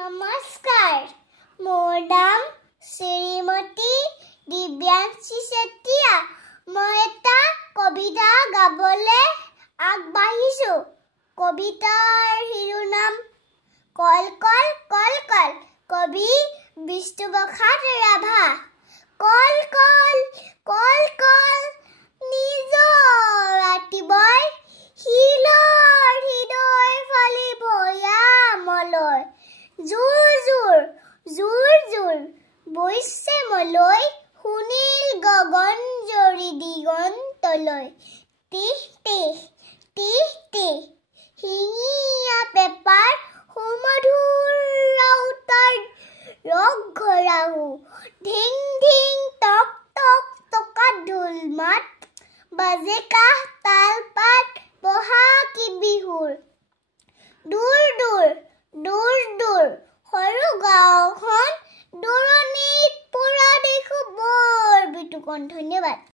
নমস্কাৰ মোৰ নাম শ্ৰীমতী দিব্যাংশী চেতিয়া মই এটা কবিতা গাবলৈ আগবাঢ়িছো কবিতাৰ শিৰোনাম কল কল কল কল কবি বিষ্ণুপ্ৰসাদ ৰাভা কল কল কল কল নিজৰ ৰাতিবই হিলৰ হৃদয় ফালি ভয়ামলৈ জোৰ জোৰ জোৰ জোৰ বৈছে মলৈ শুনিল গগন জৰি দিগন্তলৈ টিহ টিহ টিহ টিহ হিঙিয়া পেপাৰ সুমধুৰ ৰাউতাৰ ৰগ ঘৰাহু ধিং ধিং টক টক টকা ঢোল মাত বাজে কাহ তাল পাত বহাগী বিহুৰ দূৰ দূৰ দূৰ দূৰ সৰু গাঁওখন দূৰণিত পৰা দেখো বৰ বিতুকন ধন্যবাদ।